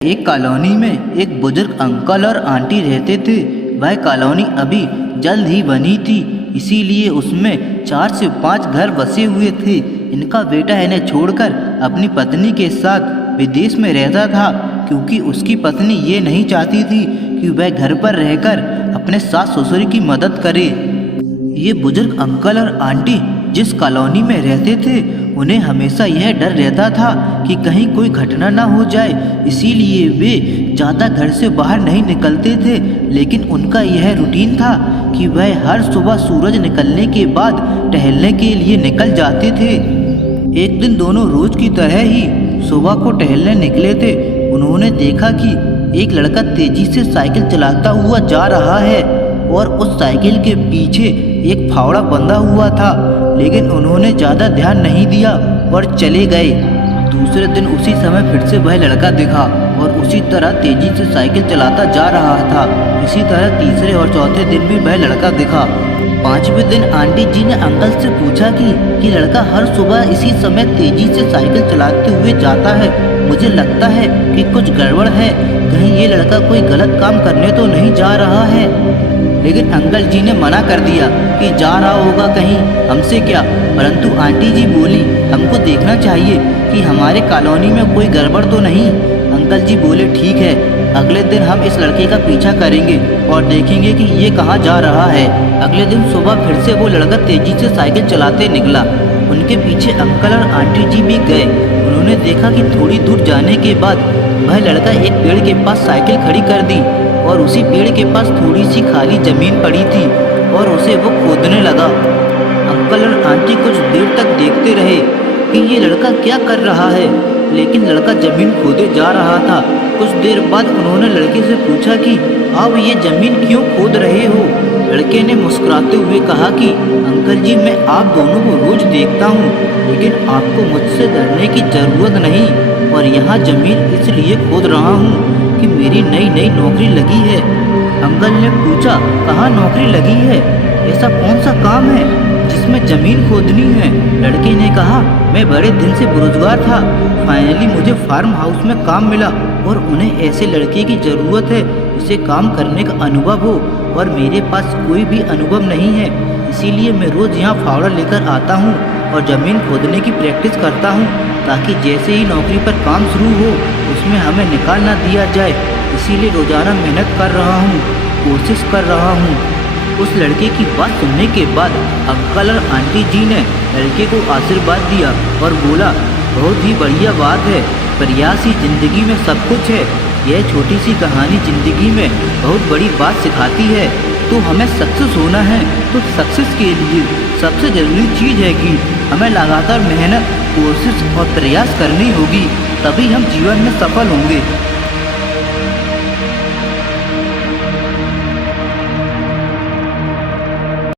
एक कॉलोनी में एक बुजुर्ग अंकल और आंटी रहते थे। वह कॉलोनी अभी जल्द ही बनी थी, इसीलिए उसमें 4 से 5 घर बसे हुए थे। इनका बेटा इन्हें छोड़कर अपनी पत्नी के साथ विदेश में रहता था, क्योंकि उसकी पत्नी ये नहीं चाहती थी कि वह घर पर रहकर अपने सास ससुर की मदद करे। ये बुजुर्ग अंकल और आंटी जिस कॉलोनी में रहते थे, उन्हें हमेशा यह डर रहता था कि कहीं कोई घटना ना हो जाए, इसीलिए वे ज़्यादा घर से बाहर नहीं निकलते थे। लेकिन उनका यह रूटीन था कि वह हर सुबह सूरज निकलने के बाद टहलने के लिए निकल जाते थे। एक दिन दोनों रोज की तरह ही सुबह को टहलने निकले थे। उन्होंने देखा कि एक लड़का तेजी से साइकिल चलाता हुआ जा रहा है और उस साइकिल के पीछे एक फावड़ा बंधा हुआ था, लेकिन उन्होंने ज़्यादा ध्यान नहीं दिया और चले गए। दूसरे दिन उसी समय फिर से वह लड़का दिखा और उसी तरह तेजी से साइकिल चलाता जा रहा था। इसी तरह तीसरे और चौथे दिन भी वह लड़का दिखा। 5वें दिन आंटी जी ने अंकल से पूछा कि लड़का हर सुबह इसी समय तेजी से साइकिल चलाते हुए जाता है। मुझे लगता है कि कुछ गड़बड़ है, कहीं ये लड़का कोई गलत काम करने तो नहीं जा रहा है। लेकिन अंकल जी ने मना कर दिया कि जा रहा होगा कहीं, हमसे क्या। परंतु आंटी जी बोली, हमको देखना चाहिए कि हमारे कॉलोनी में कोई गड़बड़ तो नहीं। अंकल जी बोले, ठीक है, अगले दिन हम इस लड़के का पीछा करेंगे और देखेंगे कि ये कहाँ जा रहा है। अगले दिन सुबह फिर से वो लड़का तेजी से साइकिल चलाते निकला। उनके पीछे अंकल और आंटी जी भी गए। उन्होंने देखा कि थोड़ी दूर जाने के बाद वह लड़का एक पेड़ के पास साइकिल खड़ी कर दी और उसी पेड़ के पास थोड़ी सी खाली जमीन पड़ी थी और उसे वो खोदने लगा। अंकल और आंटी कुछ देर तक देखते रहे कि ये लड़का क्या कर रहा है, लेकिन लड़का जमीन खोदे जा रहा था। कुछ देर बाद उन्होंने लड़के से पूछा कि आप ये जमीन क्यों खोद रहे हो। लड़के ने मुस्कुराते हुए कहा कि अंकल जी, मैं आप दोनों को रोज देखता हूँ, लेकिन आपको मुझसे डरने की ज़रूरत नहीं, और यहाँ जमीन इसलिए खोद रहा हूँ कि मेरी नई नौकरी लगी है। अंकल ने पूछा, कहाँ नौकरी लगी है, ऐसा कौन सा काम है जिसमें ज़मीन खोदनी है। लड़के ने कहा, मैं बड़े दिन से बेरोजगार था, फाइनली मुझे फार्म हाउस में काम मिला और उन्हें ऐसे लड़के की ज़रूरत है जिसे काम करने का अनुभव हो, और मेरे पास कोई भी अनुभव नहीं है, इसीलिए मैं रोज़ यहाँ फावड़ा लेकर आता हूँ और ज़मीन खोदने की प्रैक्टिस करता हूँ, ताकि जैसे ही नौकरी पर काम शुरू हो उसमें हमें निकाल ना दिया जाए। इसीलिए रोज़ाना मेहनत कर रहा हूँ, कोशिश कर रहा हूँ। उस लड़के की बात सुनने के बाद अंकल और आंटी जी ने लड़के को आशीर्वाद दिया और बोला, बहुत ही बढ़िया बात है, प्रयास ही जिंदगी में सब कुछ है। यह छोटी सी कहानी जिंदगी में बहुत बड़ी बात सिखाती है। तो हमें सक्सेस होना है, तो सक्सेस के लिए सबसे ज़रूरी चीज़ है कि हमें लगातार मेहनत, कोशिश और प्रयास करनी होगी, तभी हम जीवन में सफल होंगे।